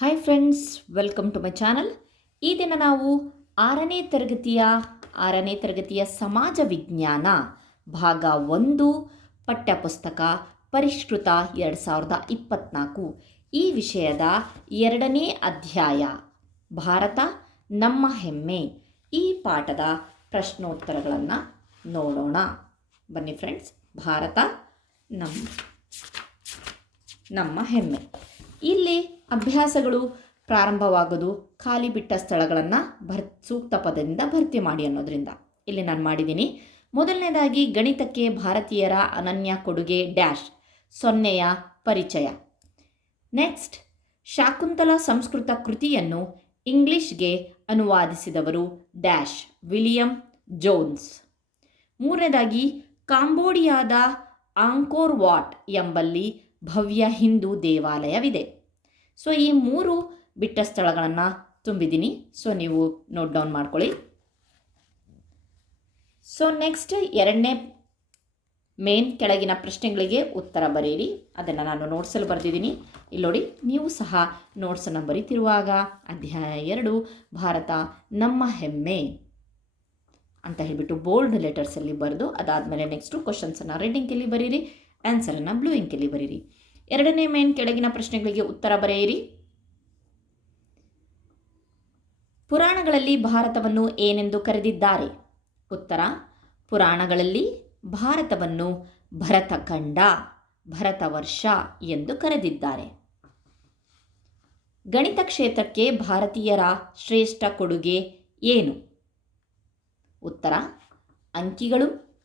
Hi friends welcome to my channel ಈ ದಿನ ನಾವು ಆರನೇ ತರಗತಿಯ ಆರನೇ ತರಗತಿಯ ಸಮಾಜ ವಿಜ್ಞಾನ ಭಾಗ ಒಂದು, ಪಠ್ಯಪುಸ್ತಕ ಪರಿಷ್ಕೃತ ಎರಡು ಸಾವಿರದ ಇಪ್ಪತ್ತ್ನಾಲ್ಕು ಈ ವಿಷಯದ ಎರಡನೇ ಅಧ್ಯಾಯ, ಭಾರತ ನಮ್ಮ ಹೆಮ್ಮೆ. ಈ ಪಾಠದ ಪ್ರಶ್ನೋತ್ತರಗಳನ್ನು ನೋಡೋಣ. ಬನ್ನಿ ಫ್ರೆಂಡ್ಸ್ ಭಾರತ ನಮ್ಮ ನಮ್ಮ ಹೆಮ್ಮೆ. ಇಲ್ಲಿ ಅಭ್ಯಾಸಗಳು ಪ್ರಾರಂಭವಾಗೋದು. ಖಾಲಿ ಬಿಟ್ಟ ಸ್ಥಳಗಳನ್ನು ಭರ್, ಸೂಕ್ತ ಪದದಿಂದ ಭರ್ತಿ ಮಾಡಿ ಅನ್ನೋದ್ರಿಂದ. ಇಲ್ಲಿ ನಾನು ಮಾಡಿದ್ದೀನಿ ಮೊದಲನೇದಾಗಿ ಗಣಿತಕ್ಕೆ ಭಾರತೀಯರ ಅನನ್ಯ ಕೊಡುಗೆ ಡ್ಯಾಶ್, ಸೊನ್ನೆಯ ಪರಿಚಯ. ನೆಕ್ಸ್ಟ್, ಶಾಕುಂತಲ ಸಂಸ್ಕೃತ ಕೃತಿಯನ್ನು ಇಂಗ್ಲಿಷ್ಗೆ ಅನುವಾದಿಸಿದವರು ಡ್ಯಾಶ್, ವಿಲಿಯಂ ಜೋನ್ಸ್. ಮೂರನೇದಾಗಿ, ಕಾಂಬೋಡಿಯಾದ ಆಂಕೋರ್ ವಾಟ್ ಎಂಬಲ್ಲಿ ಭವ್ಯ ಹಿಂದೂ ದೇವಾಲಯವಿದೆ. ಸೊ ಈ ಮೂರು ಬಿಟ್ಟ ಸ್ಥಳಗಳನ್ನು ತುಂಬಿದ್ದೀನಿ. ಸೊ ನೀವು ನೋಟ್ ಡೌನ್ ಮಾಡ್ಕೊಳ್ಳಿ. ಸೊ ನೆಕ್ಸ್ಟ್ ಎರಡನೇ ಮೇನ್ ಕೆಳಗಿನ ಪ್ರಶ್ನೆಗಳಿಗೆ ಉತ್ತರ ಬರೆಯಿರಿ. ಅದನ್ನು ನಾನು ನೋಟ್ಸಲ್ಲಿ ಬರೆದಿದ್ದೀನಿ. ಇಲ್ಲಿ ನೋಡಿ, ನೀವು ಸಹ ನೋಟ್ಸನ್ನು ಬರೀತಿರುವಾಗ ಅಧ್ಯಾಯ ಎರಡು, ಭಾರತ ನಮ್ಮ ಹೆಮ್ಮೆ ಅಂತ ಹೇಳಿಬಿಟ್ಟು ಬೋಲ್ಡ್ ಲೆಟರ್ಸಲ್ಲಿ ಬರೆದು ಅದಾದಮೇಲೆ ನೆಕ್ಸ್ಟು ಕ್ವಶನ್ಸನ್ನು ರೆಡ್ ಇಂಕಲ್ಲಿ ಬರೀರಿ ಆನ್ಸರನ್ನು ಬ್ಲೂ ಇಂಕಲ್ಲಿ ಬರೀರಿ. ಎರಡನೇ ಮೇನ್ ಕೆಳಗಿನ ಪ್ರಶ್ನೆಗಳಿಗೆ ಉತ್ತರ ಬರೆಯಿರಿ. ಪುರಾಣಗಳಲ್ಲಿ ಭಾರತವನ್ನು ಏನೆಂದು ಕರೆದಿದ್ದಾರೆ? ಉತ್ತರ, ಪುರಾಣಗಳಲ್ಲಿ ಭಾರತವನ್ನು ಭರತಖಂಡ, ಭರತವರ್ಷ ಎಂದು ಕರೆದಿದ್ದಾರೆ. ಗಣಿತ ಕ್ಷೇತ್ರಕ್ಕೆ ಭಾರತೀಯರ ಶ್ರೇಷ್ಠ ಕೊಡುಗೆ ಏನು? ಉತ್ತರ, ಅಂಕಿಗಳು,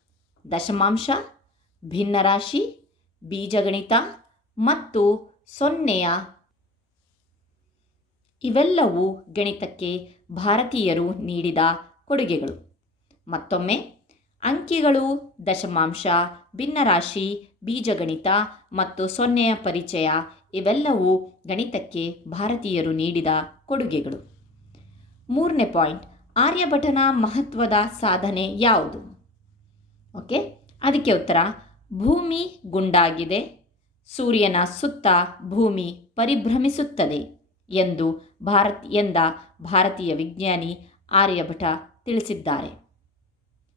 ದಶಮಾಂಶ, ಭಿನ್ನರಾಶಿ, ಬೀಜಗಣಿತ ಮತ್ತು ಸೊನ್ನೆಯ ಇವೆಲ್ಲವೂ ಗಣಿತಕ್ಕೆ ಭಾರತೀಯರು ನೀಡಿದ ಕೊಡುಗೆಗಳು. ಮತ್ತೊಮ್ಮೆ, ಅಂಕಿಗಳು, ದಶಮಾಂಶ, ಭಿನ್ನರಾಶಿ, ಬೀಜಗಣಿತ ಮತ್ತು ಸೊನ್ನೆಯ ಪರಿಚಯ ಇವೆಲ್ಲವೂ ಗಣಿತಕ್ಕೆ ಭಾರತೀಯರು ನೀಡಿದ ಕೊಡುಗೆಗಳು. ಮೂರನೇ ಪಾಯಿಂಟ್, ಆರ್ಯಭಟನ ಮಹತ್ವದ ಸಾಧನೆ ಯಾವುದು? ಓಕೆ, ಅದಕ್ಕೆ ಉತ್ತರ, ಭೂಮಿ ಗುಂಡಾಗಿದೆ. ಸೂರ್ಯನ ಸುತ್ತ ಭೂಮಿ ಪರಿಭ್ರಮಿಸುತ್ತದೆ ಎಂದು ಭಾರತ್ ಎಂದ ಭಾರತೀಯ ವಿಜ್ಞಾನಿ ಆರ್ಯಭಟ ತಿಳಿಸಿದ್ದಾರೆ.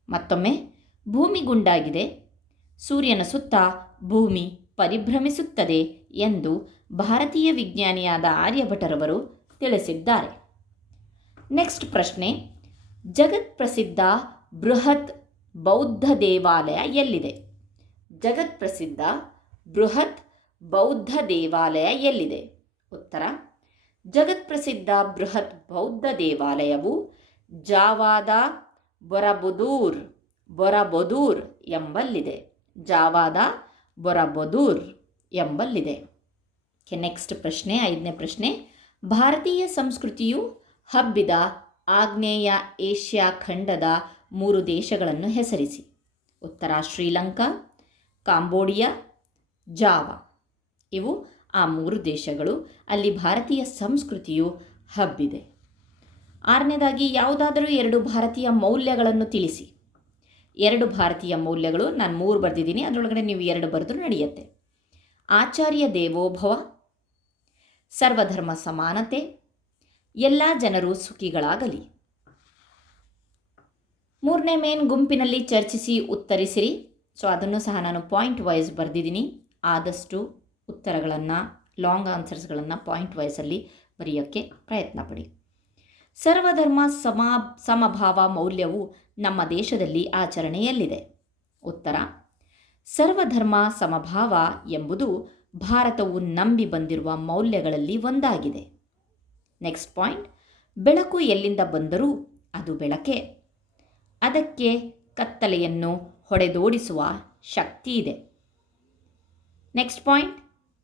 ಮತ್ತೊಮ್ಮೆ, ಭೂಮಿ ಗುಂಡಾಗಿದೆ. ಸೂರ್ಯನ ಸುತ್ತ ಭೂಮಿ ಪರಿಭ್ರಮಿಸುತ್ತದೆ ಎಂದು ಭಾರತೀಯ ವಿಜ್ಞಾನಿಯಾದ ಆರ್ಯಭಟರವರು ತಿಳಿಸಿದ್ದಾರೆ. ನೆಕ್ಸ್ಟ್ ಪ್ರಶ್ನೆ, ಜಗತ್ ಪ್ರಸಿದ್ಧ ಬೃಹತ್ ಬೌದ್ಧ ದೇವಾಲಯ ಎಲ್ಲಿದೆ? ಜಗತ್ ಪ್ರಸಿದ್ಧ ಬೃಹತ್ ಬೌದ್ಧ ದೇವಾಲಯ ಎಲ್ಲಿದೆ ಉತ್ತರ ಜಗತ್ ಪ್ರಸಿದ್ಧ ಬೃಹತ್ ಬೌದ್ಧ ದೇವಾಲಯವು ಜಾವಾದ ಬೊರಬುದೂರ್, ಬೊರಬೊದೂರ್ ಎಂಬಲ್ಲಿದೆ. ಜಾವಾದ ಬೊರಬೊದೂರ್ ಎಂಬಲ್ಲಿದೆ. ಕೆ ನೆಕ್ಸ್ಟ್ ಪ್ರಶ್ನೆ, ಐದನೇ ಪ್ರಶ್ನೆ. ಭಾರತೀಯ ಸಂಸ್ಕೃತಿಯು ಹಬ್ಬಿದ ಆಗ್ನೇಯ ಏಷ್ಯಾ ಖಂಡದ ಮೂರು ದೇಶಗಳನ್ನು ಹೆಸರಿಸಿ. ಉತ್ತರ, ಶ್ರೀಲಂಕಾ, ಕಾಂಬೋಡಿಯಾ ಜಾವಾ. ಇವು ಆ ಮೂರು ದೇಶಗಳು, ಅಲ್ಲಿ ಭಾರತೀಯ ಸಂಸ್ಕೃತಿಯು ಹಬ್ಬಿದೆ. ಆರನೇದಾಗಿ, ಯಾವುದಾದರೂ ಎರಡು ಭಾರತೀಯ ಮೌಲ್ಯಗಳನ್ನು ತಿಳಿಸಿ. ಎರಡು ಭಾರತೀಯ ಮೌಲ್ಯಗಳು, ನಾನು ಮೂರು ಬರೆದಿದ್ದೀನಿ, ಅದರೊಳಗಡೆ ನೀವು ಎರಡು ಬರೆದು ನಡೆಯುತ್ತೆ. ಆಚಾರ್ಯ ದೇವೋಭವ, ಸರ್ವಧರ್ಮ ಸಮಾನತೆ, ಎಲ್ಲ ಜನರು ಸುಖಿಗಳಾಗಲಿ. ಮೂರನೇ ಮೇನ್ ಗುಂಪಿನಲ್ಲಿ ಚರ್ಚಿಸಿ ಉತ್ತರಿಸಿರಿ. ಸೊ ಅದನ್ನು ಸಹ ನಾನು ಪಾಯಿಂಟ್ ವೈಸ್ ಬರೆದಿದ್ದೀನಿ. ಆದಷ್ಟು ಉತ್ತರಗಳನ್ನು ಲಾಂಗ್ ಆನ್ಸರ್ಸ್ಗಳನ್ನು ಪಾಯಿಂಟ್ ವೈಸಲ್ಲಿ ಬರೆಯೋಕ್ಕೆ ಪ್ರಯತ್ನ ಪಡಿ. ಸರ್ವಧರ್ಮ ಸಮಾ, ಸಮಭಾವ ಮೌಲ್ಯವು ನಮ್ಮ ದೇಶದಲ್ಲಿ ಆಚರಣೆಯಲ್ಲಿದೆ. ಉತ್ತರ, ಸರ್ವಧರ್ಮ ಸಮಭಾವ ಎಂಬುದು ಭಾರತವು ನಂಬಿ ಬಂದಿರುವ ಮೌಲ್ಯಗಳಲ್ಲಿ ಒಂದಾಗಿದೆ. ನೆಕ್ಸ್ಟ್ ಪಾಯಿಂಟ್ ಬೆಳಕು ಎಲ್ಲಿಂದ ಬಂದರೂ ಅದು ಬೆಳಕೆ. ಅದಕ್ಕೆ ಕತ್ತಲೆಯನ್ನು ಹೊಡೆದೋಡಿಸುವ ಶಕ್ತಿ ಇದೆ. ನೆಕ್ಸ್ಟ್ ಪಾಯಿಂಟ್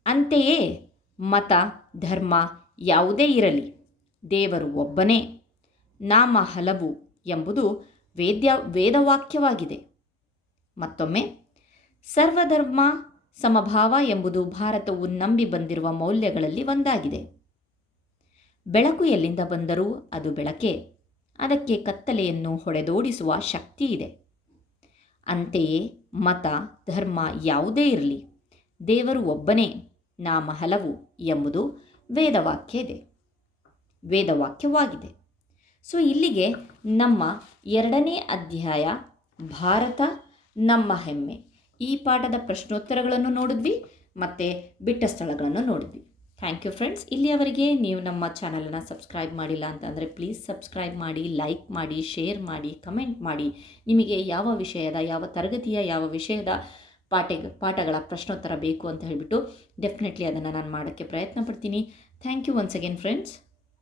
ಅಂತೆಯೇ ಮತ, ಧರ್ಮ ಯಾವುದೇ ಇರಲಿ, ದೇವರು ಒಬ್ಬನೇ. ನಾಮ ಹಲವು ಎಂಬುದು ವೇದ್ಯ, ವೇದವಾಕ್ಯವಾಗಿದೆ. ಮತ್ತೊಮ್ಮೆ. ಸರ್ವಧರ್ಮ ಸಮಭಾವ ಎಂಬುದು ಭಾರತವು ನಂಬಿ ಬಂದಿರುವ ಮೌಲ್ಯಗಳಲ್ಲಿ ಒಂದಾಗಿದೆ. ಬೆಳಕು ಎಲ್ಲಿಂದ ಬಂದರೂ ಅದು ಬೆಳಕೆ. ಅದಕ್ಕೆ ಕತ್ತಲೆಯನ್ನು ಹೊಡೆದೋಡಿಸುವ ಶಕ್ತಿ ಇದೆ. ಅಂತೆಯೇ ಮತ, ಧರ್ಮ ಯಾವುದೇ ಇರಲಿ ದೇವರು ಒಬ್ಬನೇ, ನಾಮ ಹಲವು ಎಂಬುದು ವೇದವಾಕ್ಯ ಇದೆ ವೇದವಾಕ್ಯವಾಗಿದೆ. ಸೊ, ಇಲ್ಲಿಗೆ ನಮ್ಮ ಎರಡನೇ ಅಧ್ಯಾಯ, ಭಾರತ, ನಮ್ಮ ಹೆಮ್ಮೆ. ಈ ಪಾಠದ ಪ್ರಶ್ನೋತ್ತರಗಳನ್ನು ನೋಡಿದ್ವಿ, ಮತ್ತು ಬಿಟ್ಟ ಸ್ಥಳಗಳನ್ನು ನೋಡಿದ್ವಿ. Thank you friends. ಇಲ್ಲಿಯವರೆಗೆ ನೀವು ನಮ್ಮ ಚಾನಲನ್ನು ಸಬ್ಸ್ಕ್ರೈಬ್ ಮಾಡಿಲ್ಲ ಅಂತಂದರೆ ಪ್ಲೀಸ್ ಸಬ್ಸ್ಕ್ರೈಬ್ ಮಾಡಿ, ಲೈಕ್ ಮಾಡಿ, ಶೇರ್ ಮಾಡಿ, ಕಮೆಂಟ್ ಮಾಡಿ. ನಿಮಗೆ ಯಾವ ವಿಷಯದ, ಯಾವ ತರಗತಿಯ, ಯಾವ ವಿಷಯದ ಪಾಠ ಪಾಠಗಳ ಪ್ರಶ್ನೋತ್ತರ ಬೇಕು ಅಂತ ಹೇಳಿಬಿಟ್ಟು ಡೆಫಿನೆಟ್ಲಿ ಅದನ್ನು ನಾನು ಮಾಡೋಕ್ಕೆ ಪ್ರಯತ್ನ ಪಡ್ತೀನಿ. Thank you once again friends